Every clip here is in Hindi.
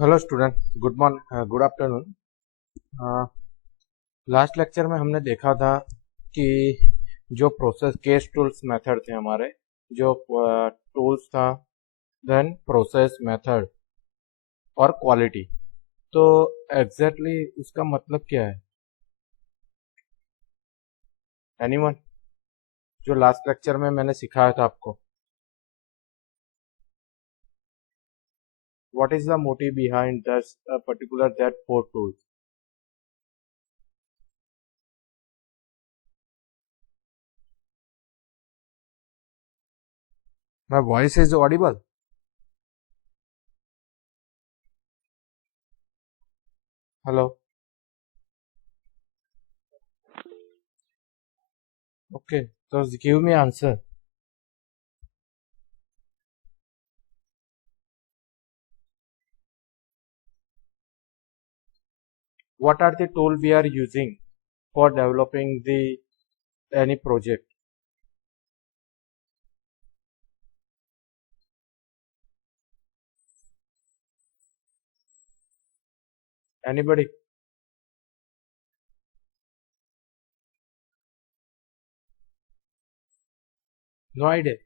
Hello student, good morning, good afternoon. Last lecture में हमने देखा था कि जो प्रोसेस केस टूल्स मेथड थे हमारे, जो टूल्स था, देन प्रोसेस मेथड और क्वालिटी। तो एग्जैक्टली उसका मतलब क्या है? एनीवन? जो लास्ट लेक्चर में मैंने सिखाया था आपको, what is the motive behind that particular that four tools? My voice is audible? Hello? Okay, तो give me answer. What are the tool we are using for developing the any project? Anybody? No idea.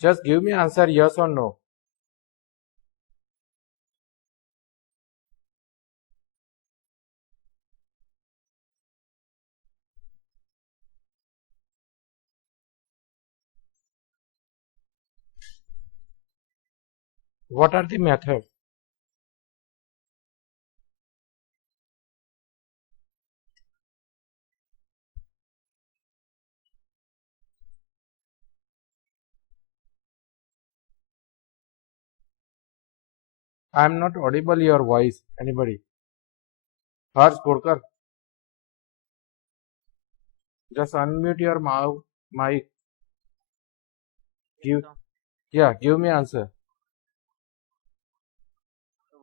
Just give me answer yes or no. What are the methods? I am not audible your voice. Anybody? Harsh Gorkar, just unmute your mouth, mic. Give, yeah, give me answer.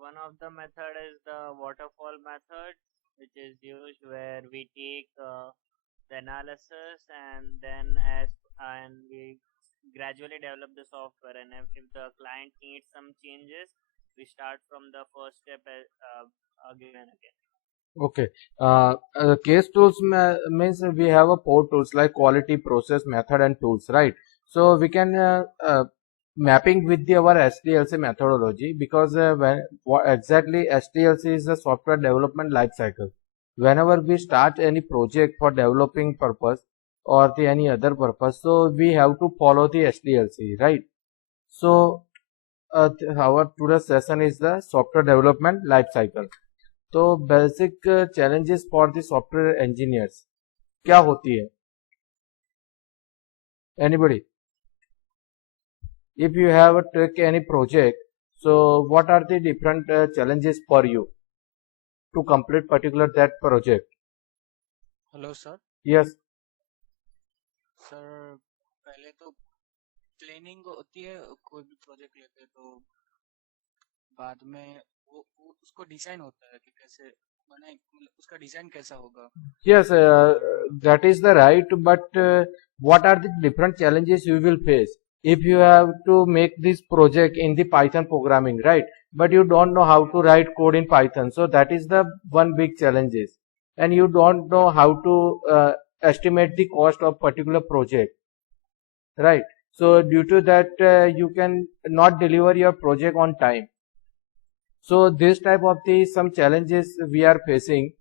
One of the method is the waterfall method, which is used where we take the analysis and we gradually develop the software. And if the client needs some changes, we start from the first step again and again. Okay. Case tools means we have a four tools like quality, process, method, and tools, right? So we can mapping with our SDLC methodology, because what exactly SDLC is the software development life cycle. Whenever we start any project for developing purpose or the any other purpose, so we have to follow the SDLC, right? So our today's session is the software development life cycle. तो basic challenges for the software engineers क्या होती है? Anybody? If you have take any project, so what are the different challenges for you to complete particular that project? Hello sir. Yes. Sir पहले तो प्लानिंग होती है, कोई भी प्रोजेक्ट लेते हैं तो बाद में वो उसको डिजाइन होता है कि कैसे बने, मतलब उसका डिजाइन कैसा होगा। Yes, और that is the right, but what are the different challenges you will face if you have to make this project in the Python programming, right? But you don't know how to write code in Python, so that is the one big challenges, and you don't know how to estimate the cost of particular project, right? So due to that, you can not deliver your project on time. So this type of the some challenges we are facing.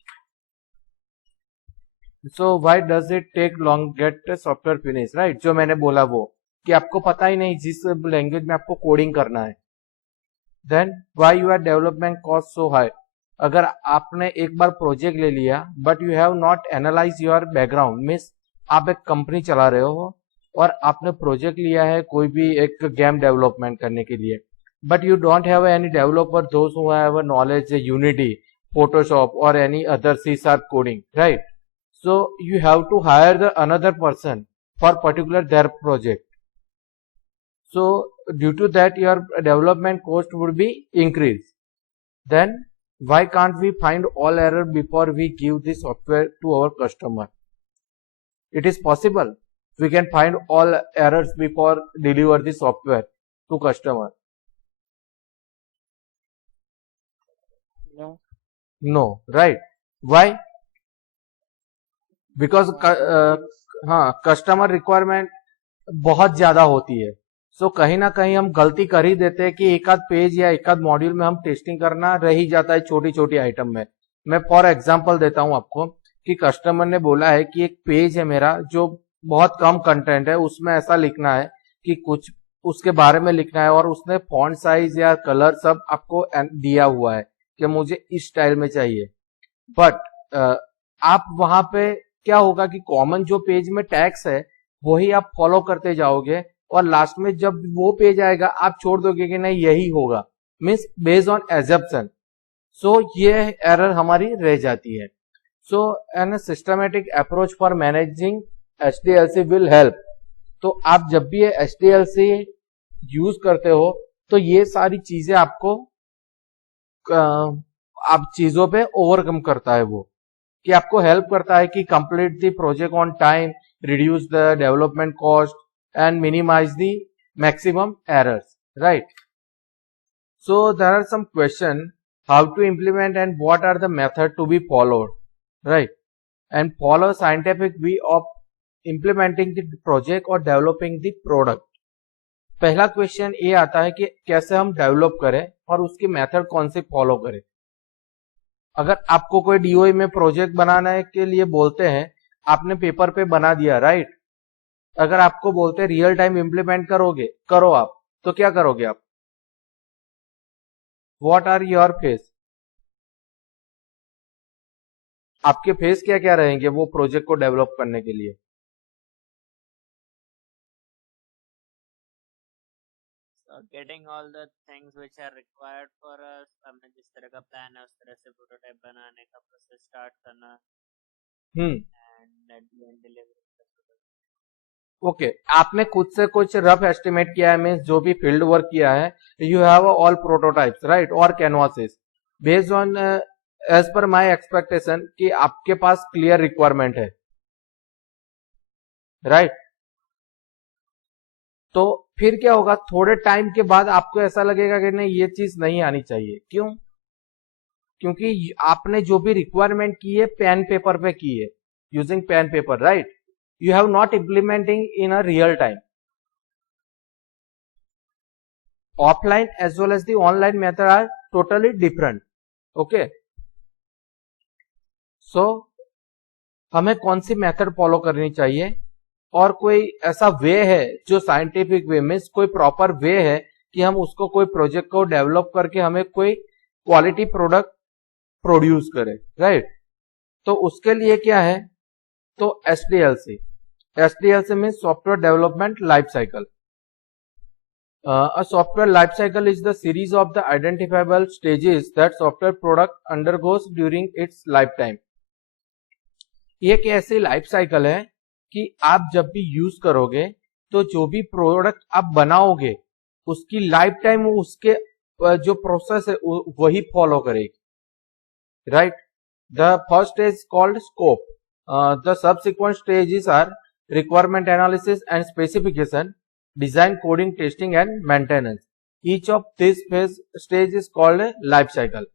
So why does it take long get software finish, right? जो मैंने बोला वो कि आपको पता ही नहीं जिस लैंग्वेज में आपको कोडिंग करना है, then why your development cost so high. अगर आपने एक बार प्रोजेक्ट ले लिया but you have not analyse your background, means आप एक कंपनी चला रहे हो और आपने प्रोजेक्ट लिया है कोई भी एक गेम डेवलपमेंट करने के लिए, but you don't have any developer those who have knowledge Unity, Photoshop और any other C sharp coding, right? So you have to hire the another person for particular their project. So due to that your development cost would be increased. Then why can't we find all error before we give the software to our customer? It is possible. We can find all errors before deliver the software to customer. No, right, why? Because हाँ, कस्टमर रिक्वायरमेंट बहुत ज्यादा होती है, सो कहीं ना कहीं हम गलती कर ही देते हैं कि एक आध पेज या एक आध मॉड्यूल में हम टेस्टिंग करना रह ही जाता है छोटी छोटी आइटम में। मैं फॉर एग्जांपल देता हूं आपको कि कस्टमर ने बोला है कि एक पेज है मेरा जो बहुत कम कंटेंट है, उसमें ऐसा लिखना है कि कुछ उसके बारे में लिखना है, और उसने फॉन्ट साइज या कलर सब आपको दिया हुआ है कि मुझे इस स्टाइल में चाहिए। बट आप वहां पे क्या होगा कि कॉमन जो पेज में टैग्स है वही आप फॉलो करते जाओगे, और लास्ट में जब वो पेज आएगा आप छोड़ दोगे कि नहीं यही होगा, means based on assumption. So ये एरर हमारी रह जाती है। So an systematic approach for managing HDLC will help. तो आप जब भी ये एचडीएलसी यूज करते हो तो ये सारी चीजें आपको आप चीजों पे ओवरकम करता है, वो कि आपको हेल्प करता है कि complete the project on time, reduce the development cost and minimize the maximum errors, right? So there are some question how to implement and what are the method to be followed, right? And follow scientific way of implementing the project or developing the product. पहला क्वेश्चन ये आता है कि कैसे हम डेवलप करें और उसकी मेथड कौन सी फॉलो करें। अगर आपको कोई डीओई में प्रोजेक्ट बनाने के लिए बोलते हैं, आपने पेपर पे बना दिया, राइट? अगर आपको बोलते हैं रियल टाइम इंप्लीमेंट करो आप, तो क्या करोगे आप? What are your face? आपके फेस क्या क्या रहेंगे वो प्रोजेक्ट को डेवलप करने के लिए? So getting all the things which are required for us, हमें जिस तरह का प्लान है उस तरह से प्रोटोटाइप बनाने का प्रोसेस स्टार्ट करना and at the end delivery. Okay, आपने खुद से कुछ रफ एस्टिमेट किया है, मीन्स जो भी फील्ड वर्क किया है, you have all prototypes, right, और canvases based on as per my expectation कि आपके पास क्लियर रिक्वायरमेंट है, राइट? तो फिर क्या होगा, थोड़े टाइम के बाद आपको ऐसा लगेगा कि नहीं ये चीज नहीं आनी चाहिए। क्यों? क्योंकि आपने जो भी रिक्वायरमेंट की है पेन पेपर पे की है, using pen paper, right? You have not implementing in a real time. Offline as well as the online method are totally different. Okay. So हमें कौन सी मेथड फॉलो करनी चाहिए, और कोई ऐसा वे है जो साइंटिफिक वे मीन्स कोई प्रॉपर वे है कि हम उसको कोई प्रोजेक्ट को डेवलप करके हमें कोई क्वालिटी प्रोडक्ट प्रोड्यूस करें, राइट? तो उसके लिए क्या है, तो एचडीएलसी means software development life cycle. A software life cycle is the series of the identifiable stages that software product undergoes during its lifetime. एक ऐसी लाइफ साइकिल है कि आप जब भी यूज करोगे तो जो भी प्रोडक्ट आप बनाओगे उसकी लाइफ टाइम उसके जो प्रोसेस है वही फॉलो करेगी, right? The first stage called scope, the subsequent stages are requirement analysis and specification, design, coding, testing and maintenance. Each of this phase stage is called a life cycle.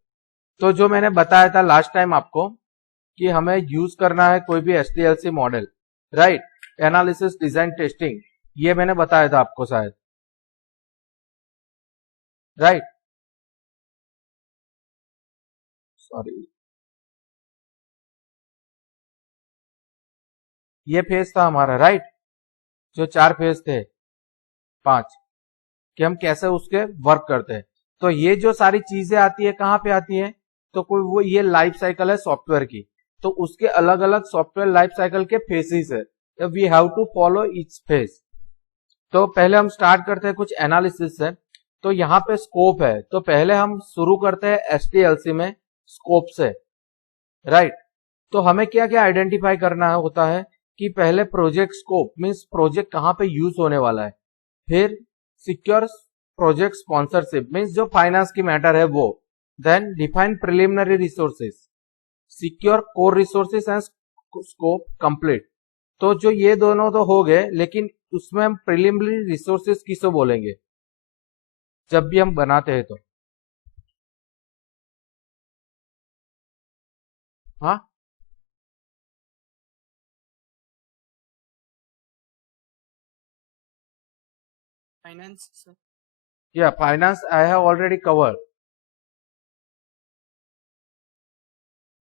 तो जो मैंने बताया था लास्ट टाइम आपको कि हमें यूज करना है कोई भी HDLC model, right? Analysis, design, testing, ये मैंने बताया था आपको शायद, राइट? सॉरी, ये फेज था हमारा, राइट? जो 4 फेज थे, 5, कि हम कैसे उसके वर्क करते हैं। तो ये जो सारी चीजें आती है कहां पे आती है, तो कोई वो ये लाइफ साइकिल है सॉफ्टवेयर की, तो उसके अलग अलग सॉफ्टवेयर लाइफ साइकिल के फेसेस है, we have to follow each phase. तो पहले हम स्टार्ट करते हैं कुछ एनालिसिस से। तो यहाँ पे स्कोप है, तो पहले हम शुरू करते हैं एचडीएलसी में स्कोप से, राइट? तो हमें क्या क्या आइडेंटिफाई करना होता है कि पहले प्रोजेक्ट स्कोप मीन्स प्रोजेक्ट कहां पे यूज होने वाला है, फिर सिक्योर प्रोजेक्ट स्पॉन्सरशिप मीन्स जो फाइनेंस की मैटर है वो, then define preliminary resources, secure core resources and scope complete. तो जो ये दोनों तो हो गए, लेकिन उसमें हम प्रिलिमिनरी रिसोर्सेज किसको बोलेंगे जब भी हम बनाते हैं? तो हाँ, finance sir. yeah, finance I have already covered.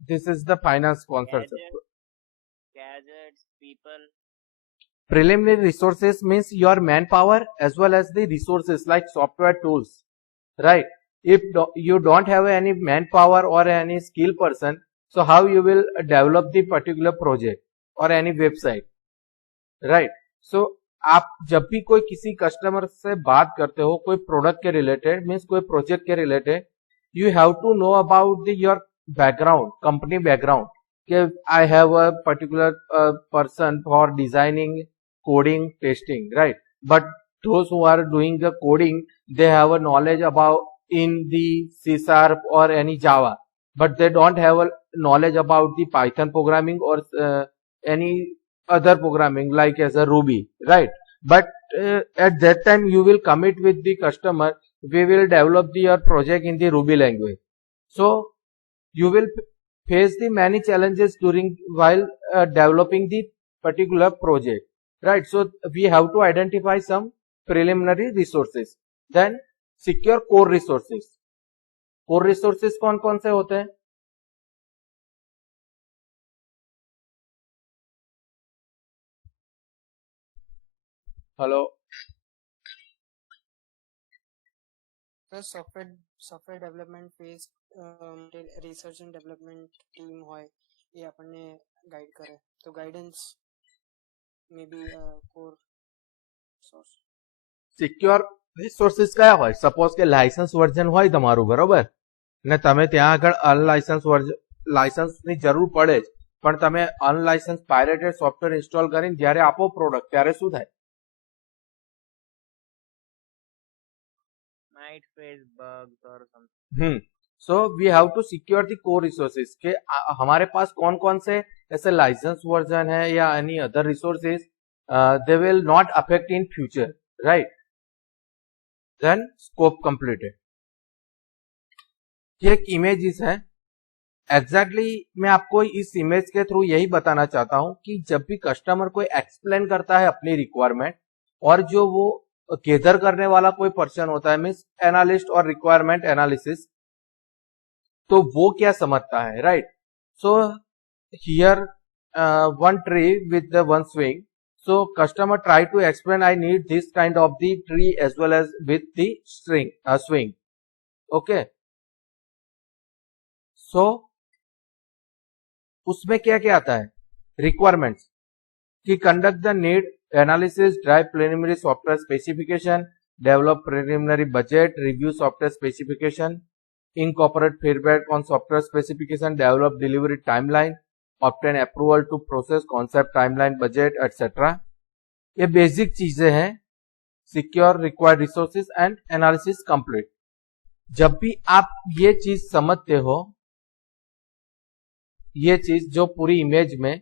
This is the finance concept. Gadgets, people. Preliminary resources means your manpower as well as the resources like software tools, right? If you don't have any manpower or any skill person, so how you will develop the particular project or any website, right? So आप जब भी कोई किसी कस्टमर से बात करते हो कोई प्रोडक्ट के रिलेटेड मीन्स कोई प्रोजेक्ट के related, you have to know about the your background, company background, कि I have a particular person for designing, coding, testing, right? But those who are doing the coding, they have a knowledge about in the C Sharp or any Java, but they don't have a knowledge about the Python programming or any other programming like as a Ruby, right? But at that time you will commit with the customer, we will develop your project in the Ruby language. So you will face the many challenges during while developing the particular project, right? So we have to identify some preliminary resources, then secure core resources. core resources कौन कौन से होते हैं? Hello sir software development phase research and development team હોય એ આપણને ગાઈડ કરે, તો ગાઈડન્સ મે બી કોર સોર્સ. સિક્યોર રિસોર્સિસ કયા હોય? સપોઝ કે લાયસન્સ વર્ઝન હોય તમારું, બરોબર, ને તમે ત્યાં આગળ અનલાયસન્સ લાયસન્સની જરૂર પડે જ, પણ તમે અનલાયસન્સ પાયરેટેડ સોફ્ટવેર ઇન્સ્ટોલ કરીને જ્યારે આપો પ્રોડક્ટ, ત્યારે શું થાય? Might face bugs or something. So we have to secure the core resources के हमारे पास कौन कौन से ऐसे लाइसेंस वर्जन है या any other resources they will not affect in future, right? Then scope completed. ये एक इमेजेस है. एग्जैक्टली मैं आपको इस इमेज के थ्रू यही बताना चाहता हूं कि जब भी कस्टमर कोई एक्सप्लेन करता है अपनी रिक्वायरमेंट, और जो वो गेदर करने वाला कोई पर्सन होता है मीन्स एनालिस्ट और रिक्वायरमेंट एनालिसिस, तो वो क्या समझता है, right? So here one tree with the one swing, so customer try to explain I need this kind of the tree as well as with the swing. Okay, so उसमें क्या क्या आता है? रिक्वायरमेंट्स कि conduct the need analysis, drive preliminary software specification, develop preliminary budget, review software specification, incorporate feedback on software specification, develop delivery timeline, obtain approval to process concept timeline budget etc. ये बेसिक चीजें हैं. Secure required resources and analysis complete. जब भी आप ये चीज समझते हो, ये चीज जो पूरी इमेज में,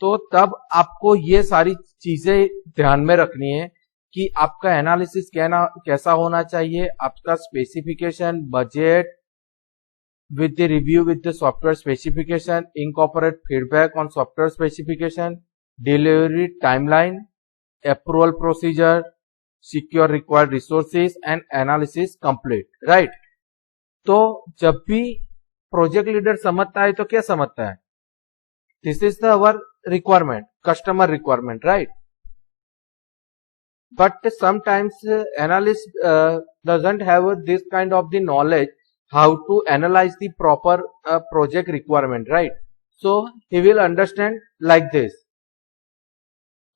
तो तब आपको ये सारी चीजें ध्यान में रखनी है कि आपका एनालिसिस कैसा होना चाहिए, आपका specification, budget with the review with the software specification, incorporate feedback on software specification, delivery timeline, approval procedure, secure required resources and analysis complete, right? तो जब भी प्रोजेक्ट लीडर समझता है तो क्या समझता है? This is the our requirement, customer requirement, right? But sometimes analyst doesn't have this kind of the knowledge how to analyze the proper project requirement, right? So he will understand like this.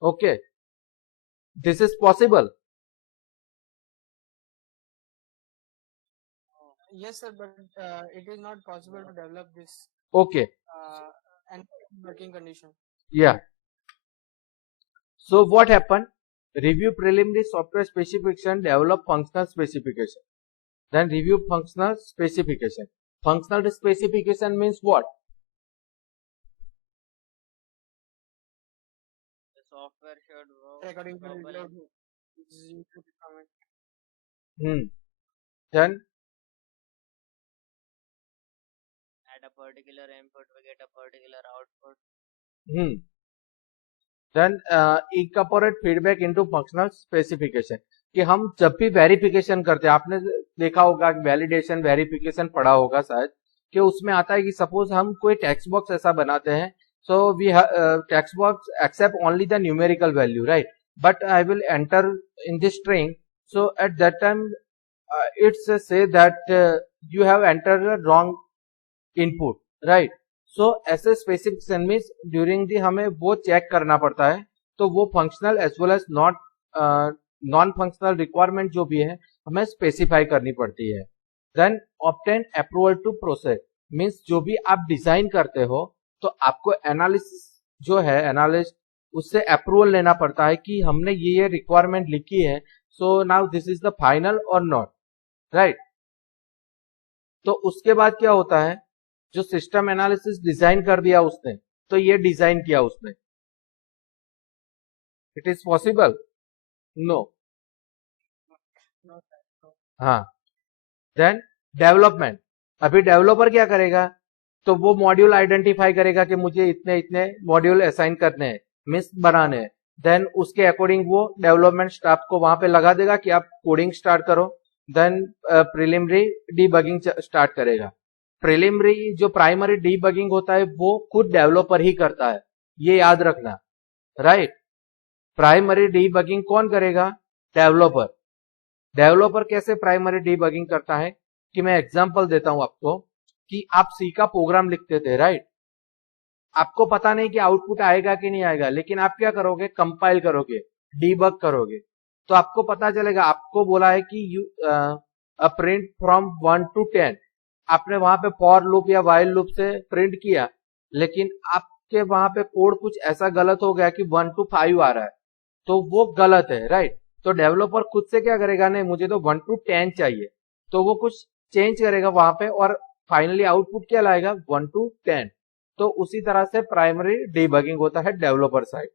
Okay, this is possible. Yes sir, but it is not possible to develop this Okay, and working condition. yeah. So what happened? Review preliminary software specification, develop functional specification. Then review functional specification. Functional specification means what? The software should work According to properly. requirement. Then At a particular input, we get a particular output. Then incorporate feedback into functional specification, कि हम जब भी वेरिफिकेशन करते हैं, आपने देखा होगा वैलिडेशन वेरिफिकेशन पढ़ा होगा शायद, कि उसमें आता है कि सपोज हम कोई टेक्स्ट बॉक्स ऐसा बनाते हैं, so we text box accept only the numerical value, right, but I will enter in this string, so at that time it's say that you have entered wrong input, right. So ऐसे स्पेसिफिकेशन मीन्स ड्यूरिंग दी हमें वो चेक करना पड़ता है, तो वो functional as well as non functional requirement जो भी है हमें स्पेसिफाई करनी पड़ती है। Then obtain approval to process, means जो भी आप डिजाइन करते हो तो आपको एनालिसिस जो है एनालिस्ट उससे अप्रूवल लेना पड़ता है कि हमने ये रिक्वायरमेंट लिखी है, so now this is the final और नॉट, राइट। तो उसके बाद क्या होता है, जो सिस्टम एनालिसिस डिजाइन कर दिया उसने, तो ये डिजाइन किया उसने, इट इज पॉसिबल? नो। हाँ। देन डेवलपमेंट, अभी डेवलपर क्या करेगा, तो वो मॉड्यूल आइडेंटिफाई करेगा कि मुझे इतने इतने मॉड्यूल असाइन करने हैं, मीन्स बनाने हैं। देन उसके अकॉर्डिंग वो डेवलपमेंट स्टाफ को वहां पे लगा देगा कि आप कोडिंग स्टार्ट करो। देन प्रिलिमिनरी डीबगिंग स्टार्ट करेगा। प्रिलिमिनरी जो प्राइमरी डीबगिंग होता है वो खुद डेवलपर ही करता है, ये याद रखना, राइट। प्राइमरी डीबगिंग कौन करेगा? डेवलपर। डेवलपर कैसे प्राइमरी डीबगिंग करता है, कि मैं एग्जांपल देता हूं आपको, कि आप सी का प्रोग्राम लिखते थे, राइट। आपको पता नहीं कि आउटपुट आएगा कि नहीं आएगा, लेकिन आप क्या करोगे, कंपाइल करोगे, डीबग करोगे, तो आपको पता चलेगा। आपको बोला है कि यू प्रिंट फ्रॉम 1 to 10, आपने वहां पे फॉर लूप या वाइल लूप से प्रिंट किया, लेकिन आपके वहां पे कोड कुछ ऐसा गलत हो गया कि 1 to 5 आ रहा है, तो वो गलत है, राइट। तो डेवलपर खुद से क्या करेगा, नहीं मुझे तो 1 to 10 चाहिए, तो वो कुछ चेंज करेगा वहां पे और फाइनली आउटपुट क्या लाएगा, 1 to 10। तो उसी तरह से प्राइमरी डीबगिंग होता है डेवलपर साइड।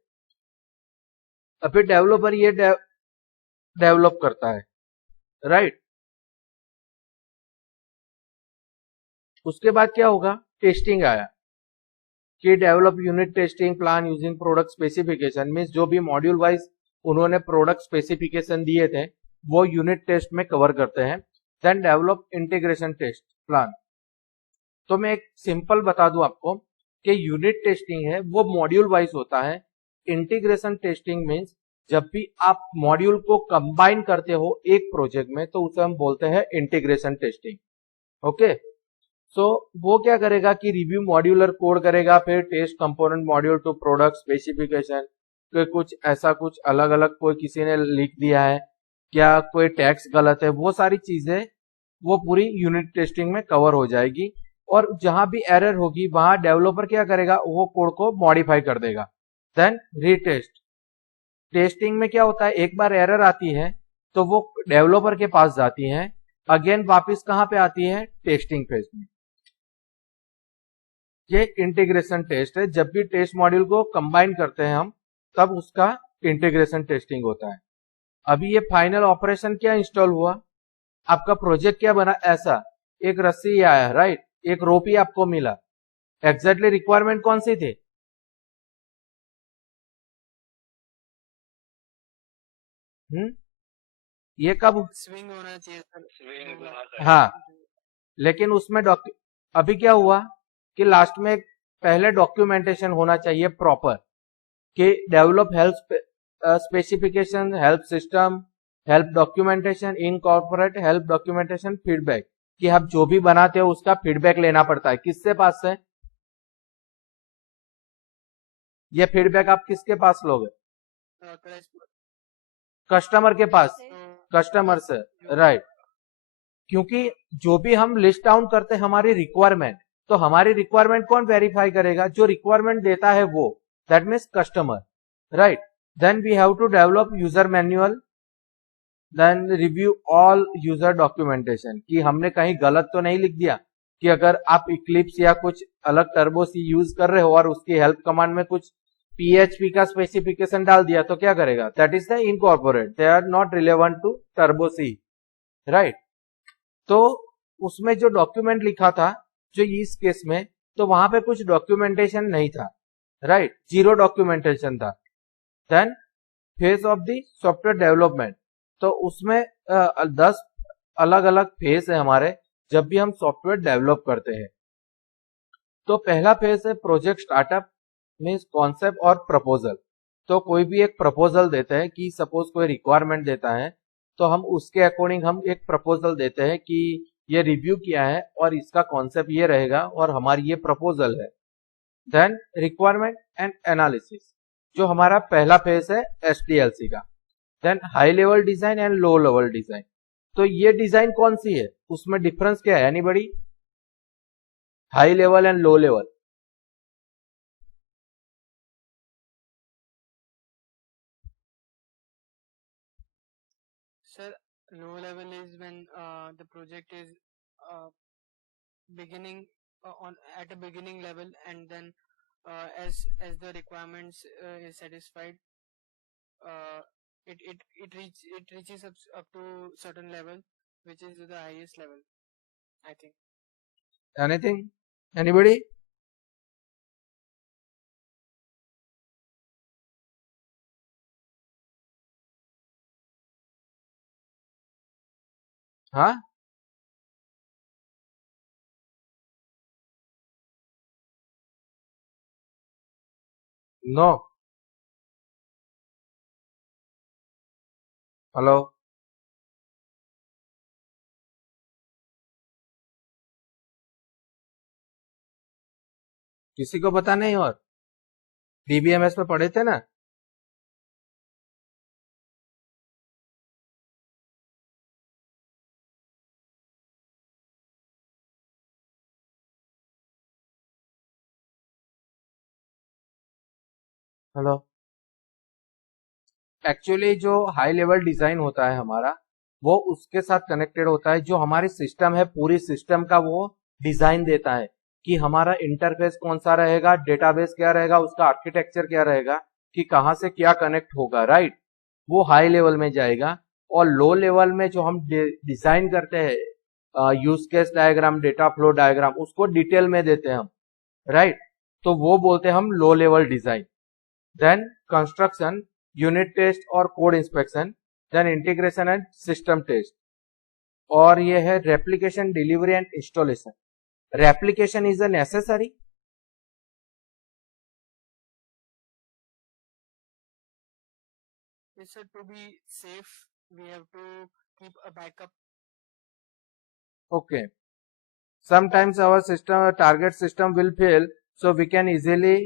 और फिर डेवलपर ये डेवलप करता है, राइट। उसके बाद क्या होगा, टेस्टिंग आया कि develop unit testing plan using product specification, means जो भी मॉड्यूल वाइज उन्होंने प्रोडक्ट स्पेसिफिकेशन दिए थे वो यूनिट टेस्ट में कवर करते हैं। Then develop integration test plan. तो मैं एक सिंपल बता दूं आपको कि यूनिट टेस्टिंग है वो मॉड्यूल वाइज होता है। इंटीग्रेशन टेस्टिंग मीन्स जब भी आप मॉड्यूल को कंबाइन करते हो एक प्रोजेक्ट में, तो उसे हम बोलते हैं इंटीग्रेशन टेस्टिंग, ओके। सो वो क्या करेगा कि रिव्यू मॉड्यूलर कोड करेगा, फिर test component module to product specification, कि कुछ ऐसा कुछ अलग अलग कोई किसी ने लिख दिया है क्या, कोई टैक्स गलत है, वो सारी चीजें वो पूरी यूनिट टेस्टिंग में कवर हो जाएगी। और जहां भी एरर होगी वहां डेवलपर क्या करेगा, वो कोड को मॉडिफाई कर देगा। Then retest. टेस्टिंग में क्या होता है, एक बार एरर आती है तो वो डेवलपर के पास जाती है, अगेन वापस कहां पे आती है, टेस्टिंग फेज में। ये इंटीग्रेशन टेस्ट है, जब भी टेस्ट मॉड्यूल को कंबाइन करते हैं हम, तब उसका इंटीग्रेशन टेस्टिंग होता है। अभी ये फाइनल ऑपरेशन क्या इंस्टॉल हुआ, आपका प्रोजेक्ट क्या बना, ऐसा एक रस्सी आया, राइट, एक रोप ही आपको मिला, एग्जैक्टली रिक्वायरमेंट कौन सी थी, ये कब, स्विंग होना चाहिए सर। हाँ, लेकिन उसमें अभी क्या हुआ कि लास्ट में पहले डॉक्यूमेंटेशन होना चाहिए प्रॉपर, कि develop help specification, help system, help documentation, incorporate help documentation, feedback, कि आप जो भी बनाते हो उसका फीडबैक लेना पड़ता है। किससे पास से, ये फीडबैक आप किसके पास लोगे, कस्टमर के पास, कस्टमर से, राइट। क्योंकि जो भी हम लिस्ट डाउन करते हैं हमारी रिक्वायरमेंट, तो हमारी रिक्वायरमेंट कौन वेरीफाई करेगा, जो रिक्वायरमेंट देता है वो, that means customer, right. Then we have to develop user manual, then review all user documentation, कि हमने कहीं गलत तो नहीं लिख दिया, कि अगर आप इक्लिप्स या कुछ अलग टर्बो सी यूज कर रहे हो और उसकी हेल्प कमांड में कुछ PHP का स्पेसिफिकेशन डाल दिया तो क्या करेगा, that is the incorporate, they are not relevant to Turbo C, right. तो उसमें जो डॉक्यूमेंट लिखा था, जो इस केस में तो वहां पे कुछ डॉक्यूमेंटेशन नहीं था, राइट, जीरो डॉक्यूमेंटेशन था। Then phase of the software development, तो उसमें 10 अलग अलग फेज है हमारे जब भी हम सॉफ्टवेयर डेवलप करते हैं। तो पहला फेज है प्रोजेक्ट स्टार्टअप, मीन्स कॉन्सेप्ट और प्रपोजल। तो कोई भी एक प्रपोजल देते हैं कि सपोज कोई रिक्वायरमेंट देता है, तो हम उसके अकॉर्डिंग हम एक प्रपोजल देते हैं कि ये रिव्यू किया है और इसका कॉन्सेप्ट ये रहेगा और हमारी ये प्रपोजल है। देन रिक्वायरमेंट एंड एनालिसिस, जो हमारा पहला फेज है एसडीएलसी का। Then high level design and low level design, तो ये डिजाइन कौन सी है, उसमें डिफरेंस क्या है, anybody? High level and low level. Sir, low level is when the project is uh, beginning on at a beginning level, and then as the requirements is satisfied, uh, it reaches up to certain level, which is the highest level, I think. Anything, anybody? हाँ, नो, हेलो, किसी को पता नहीं? और डीबीएमएस में पढ़े थे ना? हेलो, एक्चुअली जो हाई लेवल डिजाइन होता है हमारा, वो उसके साथ कनेक्टेड होता है जो हमारी सिस्टम है, पूरी सिस्टम का वो डिजाइन देता है कि हमारा इंटरफेस कौन सा रहेगा, डेटाबेस क्या रहेगा, उसका आर्किटेक्चर क्या रहेगा, कि कहाँ से क्या कनेक्ट होगा, राइट। वो हाई लेवल में जाएगा। और लो लेवल में जो हम डिजाइन करते हैं, use case diagram, data flow diagram, उसको डिटेल में देते हैं हम, राइट। तो वो बोलते हैं हम low level design. Then construction, unit test और code inspection, then integration and system test, और ये है replication, delivery and installation. Replication is a necessary? Yes, sir, to be safe, we have to keep a backup. Okay, sometimes our system target system will fail, so we can easily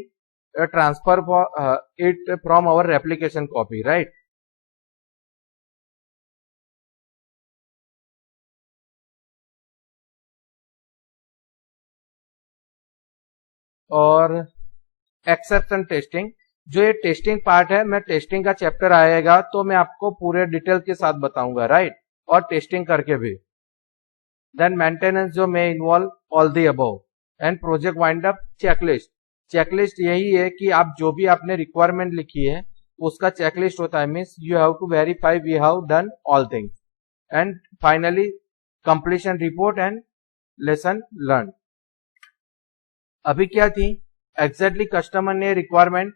transfer it from our replication copy, right? और एक्सेप्शन टेस्टिंग, जो ये टेस्टिंग पार्ट है, मैं टेस्टिंग का चैप्टर आएगा तो मैं आपको पूरे डिटेल के साथ बताऊंगा, राइट, और टेस्टिंग करके भी। देन मेंटेनेंस, जो may involve all the above. And project wind up checklist, checklist यही है कि आप जो भी आपने रिक्वायरमेंट लिखी है उसका चेकलिस्ट होता है, means you have to verify we have done all things. And finally completion report and lesson learn. अभी क्या थी एग्जैक्टली, कस्टमर ने रिक्वायरमेंट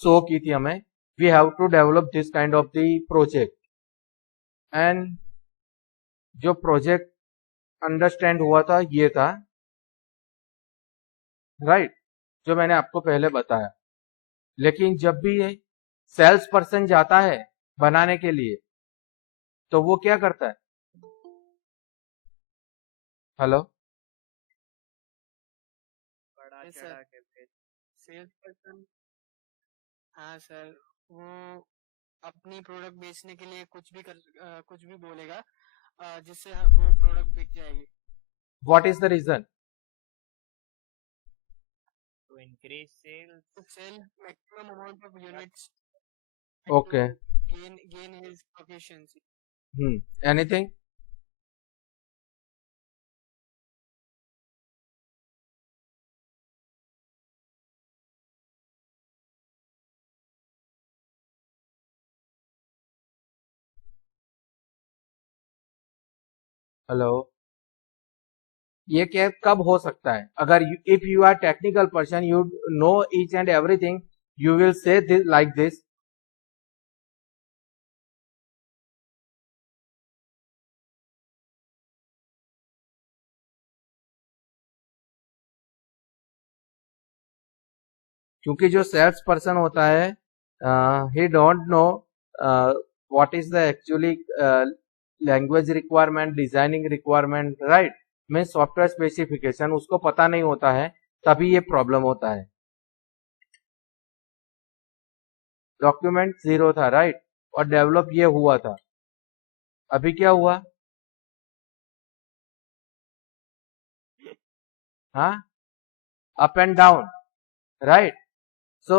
शो की थी हमें, we have to develop this kind of the project. And जो प्रोजेक्ट अंडरस्टैंड हुआ था ये था, राइट, जो मैंने आपको पहले बताया। लेकिन जब भी सेल्स पर्सन जाता है बनाने के लिए, तो वो क्या करता है? हेलो, बड़ा Yes, sir. चढ़ा के फिर सेल्स पर्सन, हाँ सर, वो अपनी प्रोडक्ट बेचने के लिए कुछ भी बोलेगा, जिससे वो प्रोडक्ट बिक जाएगी। What is the reason? to increase sales. To sell maximum amount of units okay, and to gain his proficiency. Anything? Hello, ये क्या कब हो सकता है? अगर if you are technical person, you know each and everything, you will say this like this, क्योंकि जो सेल्स पर्सन होता है he don't know what is the actually language requirement, designing requirement, right, में सॉफ्टवेयर स्पेसिफिकेशन उसको पता नहीं होता है, तभी ये प्रॉब्लम होता है। डॉक्यूमेंट 0 था, राइट, और डेवलप ये हुआ था। अभी क्या हुआ? हाँ, up and down, right. So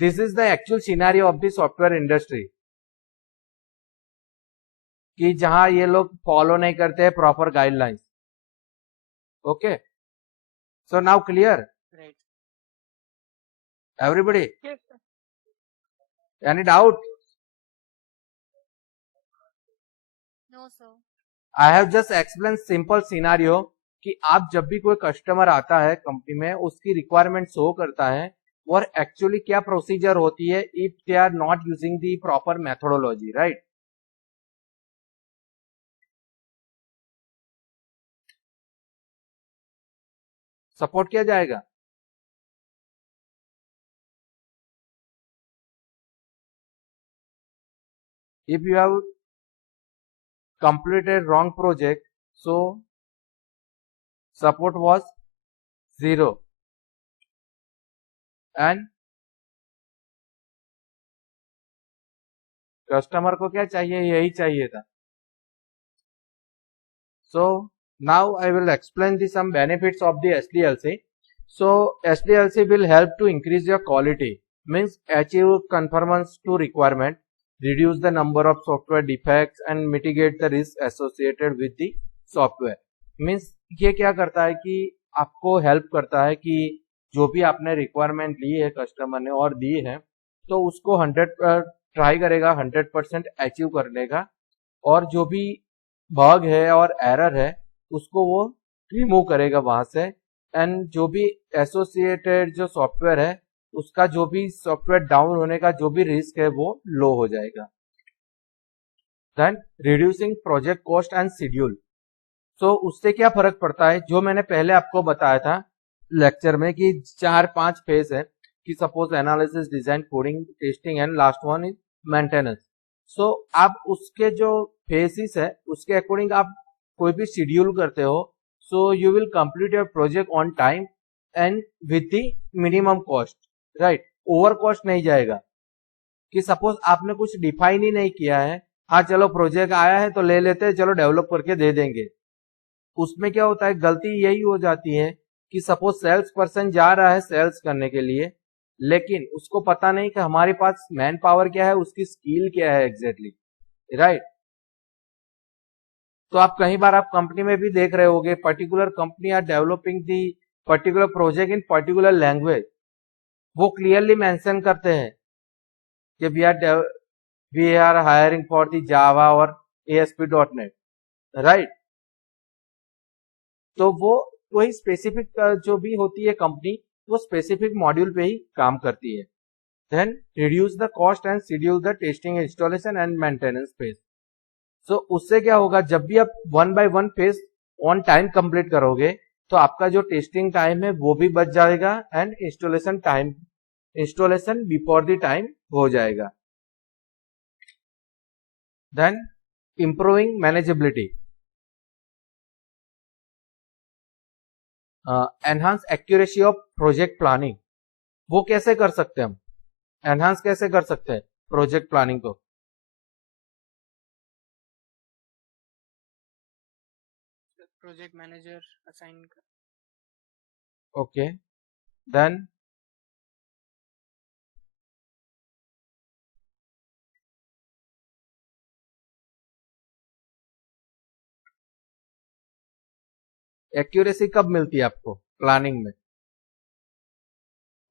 this is the actual scenario of the software industry, कि जहां ये लोग फॉलो नहीं करते हैं proper guidelines. Okay, so now clear Right. Everybody? Yes, sir. Any doubt? No, sir. I have just explain simple scenario कि आप जब भी कोई कस्टमर आता है कंपनी में, उसकी रिक्वायरमेंट शो करता है और एक्चुअली क्या प्रोसीजर होती है if they are not using the proper methodology, right. Support किया जाएगा। If you have completed wrong project, so support was 0 and customer को क्या चाहिए? यही चाहिए था। So now I will explain the some benefits of the SDLC. So SDLC will help to increase your quality, means achieve conformance to requirement, reduce the number of software defects and mitigate the risk associated with the software. Means ये क्या करता है कि आपको हेल्प करता है कि जो भी आपने रिक्वायरमेंट ली है कस्टमर ने और दी है, तो उसको 100 ट्राई करेगा 100% अचीव करने का, और जो भी बग है और एरर है उसको वो रिमूव करेगा वहां से, एंड जो भी एसोसिएटेड जो सॉफ्टवेयर है उसका जो भी सॉफ्टवेयर डाउन होने का जो भी रिस्क है वो लो हो जाएगा। Then reducing project cost and schedule. So उससे क्या फर्क पड़ता है, जो मैंने पहले आपको बताया था लेक्चर में कि 4-5 फेज है, कि suppose analysis, design, coding, testing and last one is maintenance. So आप उसके जो फेसिस है उसके अकॉर्डिंग आप कोई भी शेड्यूल करते हो, so you will complete your project on time and with the minimum cost, right. Over cost नहीं जाएगा, कि सपोज आपने कुछ डिफाइन ही नहीं किया है, हाँ चलो प्रोजेक्ट आया है तो ले लेते हैं, चलो डेवलप करके दे देंगे। उसमें क्या होता है, गलती यही हो जाती है कि सपोज सेल्स पर्सन जा रहा है सेल्स करने के लिए, लेकिन उसको पता नहीं कि हमारे पास मैन पावर क्या है, उसकी स्किल क्या है एग्जैक्टली, राइट। तो आप कई बार आप कंपनी में भी देख रहे होगे, particular company are developing the particular project in particular language, वो क्लियरली मेंशन करते हैं कि we are hiring for the Java और ASP.NET, राइट। तो वो वही स्पेसिफिक जो भी होती है कंपनी, वो स्पेसिफिक मॉड्यूल पे ही काम करती है। Then reduce the cost and schedule the testing, installation and maintenance phase. So उससे क्या होगा, जब भी आप 1 by 1 phase on time complete करोगे तो आपका जो टेस्टिंग टाइम है वो भी बच जाएगा and installation before the time हो जाएगा। Then improving manageability, enhance accuracy of project planning. वो कैसे कर सकते हैं हम, एनहांस कैसे कर सकते हैं प्रोजेक्ट प्लानिंग को? प्रोजेक्ट मैनेजर असाइन कर। ओके, देन एक्यूरेसी कब मिलती है आपको प्लानिंग में?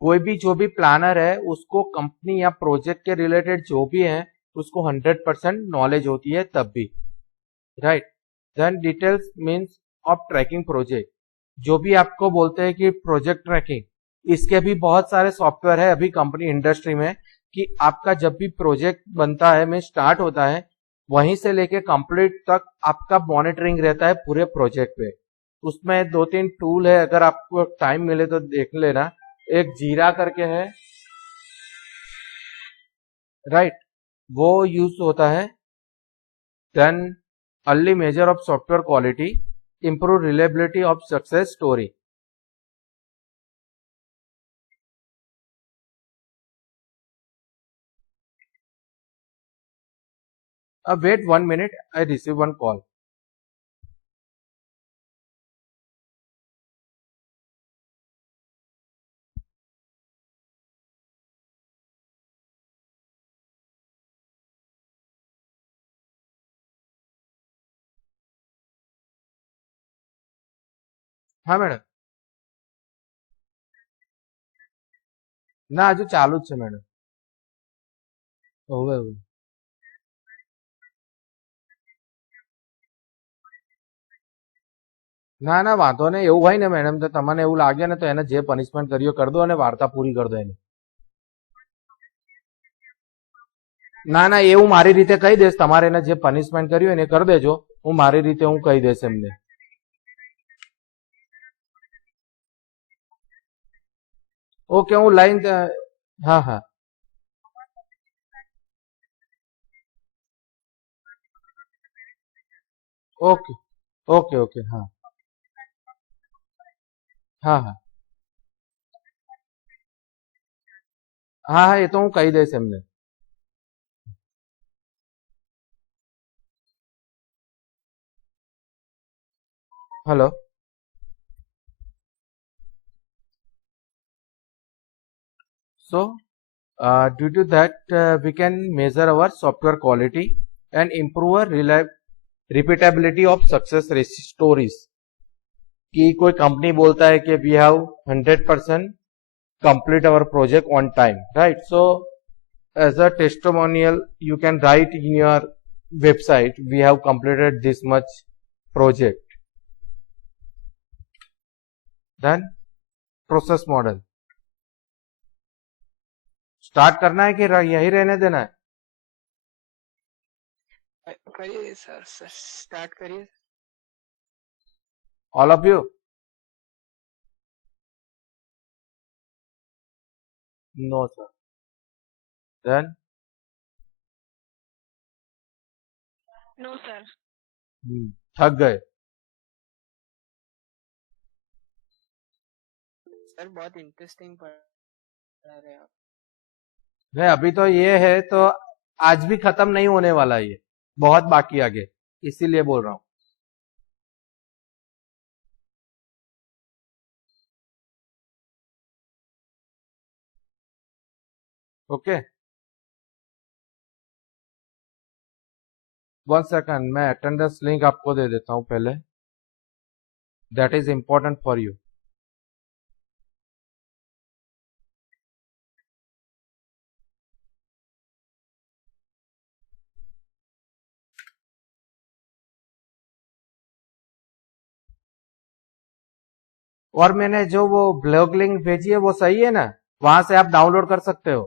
कोई भी जो भी प्लानर है उसको कंपनी या प्रोजेक्ट के रिलेटेड जो भी है उसको 100% नॉलेज होती है तब भी, right. Then details means of tracking project. जो भी आपको बोलते हैं कि प्रोजेक्ट ट्रैकिंग, इसके भी बहुत सारे सॉफ्टवेयर है अभी कंपनी इंडस्ट्री में, कि आपका जब भी प्रोजेक्ट बनता है में स्टार्ट होता है वहीं से लेके कंप्लीट तक आपका मॉनिटरिंग रहता है पूरे प्रोजेक्ट पे। उसमें 2-3 टूल है, अगर आपको टाइम मिले तो देख लेना। एक जीरा करके है, राइट, वो यूज होता है। Then early measure of software quality, improve reliability of success story. Wait 1 minute, I receive one call. हाँ मैडम, ના હજુ ચાલુ જ છે મેડમ. હોવે હોવે. ના ના વાંધો નહીં, એવું હોય ને મેડમ તો તમને એવું લાગે ને તો એને જે પનિશમેન્ટ કર્યો કરી દો અને વાર્તા પૂરી કરી દો એની. ના ના, એ હું મારી રીતે કહી દઈશ, તમારે એને જે પનિશમેન્ટ કર્યું એને કરી દેજો, હું મારી રીતે હું કહી દઈશ એમને. ઓકે, હું લાઈન, હા હા, ઓકે ઓકે ઓકે, હા હા હા હા હા, એ તો હું કહી દઈશ એમને. Hello. So, due to that, we can measure our software quality and improve our repeatability of success stories. कि कोई कंपनी बोलता है कि we have 100% complete our project on time, right? So, as a testimonial, you can write in your website, we have completed this much project. Then, process model. Start करना है कि यही रहने देना है? करिए सर, स्टार्ट करिए. All of you? No sir. Then? No, sir. थक गए? सर बहुत इंटरेस्टिंग पढ़ा रहे हैं आप. नहीं, अभी तो ये है तो आज भी खत्म नहीं होने वाला, ये बहुत बाकी आगे, इसीलिए बोल रहा हूं. ओके, 1 सेकंड, मैं अटेंडेंस लिंक आपको दे देता हूं पहले, that is important for you. और मैंने जो वो ब्लॉग लिंक भेजी है वो सही है ना, वहां से आप डाउनलोड कर सकते हो.